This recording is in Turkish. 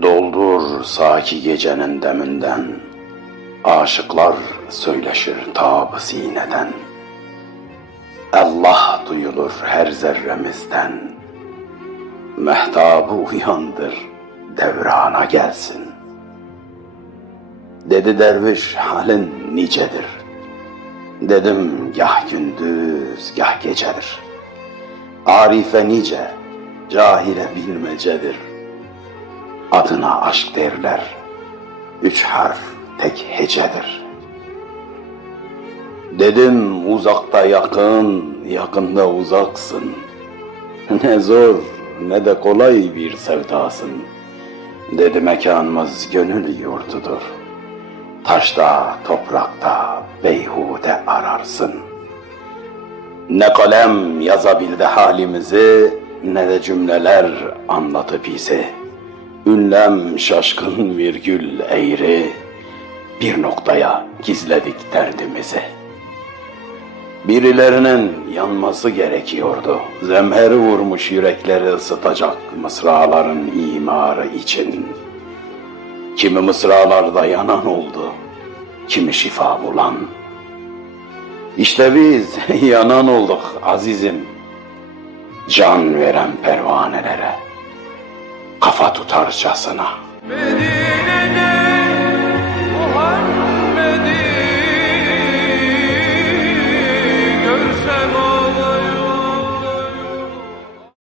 Doldur saki gecenin deminden, Aşıklar söyleşir tab sineden. Allah duyulur her zerremizden, Mehtabı uyandır, devrana gelsin. Dedi derviş halin nicedir. Dedim gah gündüz gah gecedir. Arife nice, cahile bilmecedir. Adına aşk derler, üç harf tek hecedir. Dedim uzakta yakın, yakında uzaksın. Ne zor ne de kolay bir sevdasın. Dedi mekanımız gönül yurtudur. Taşta, toprakta beyhude ararsın. Ne kalem yazabildi halimizi, ne de cümleler anlatıp ise. Ünlem şaşkın virgül eğri, bir noktaya gizledik derdimizi. Birilerinin yanması gerekiyordu. Zemheri vurmuş yürekleri ısıtacak mısraların imarı için. Kimi mısralarda yanan oldu, kimi şifa bulan. İşte biz yanan olduk azizim. Can veren pervanelere, የጥፋቱ ዳርቻ ሰና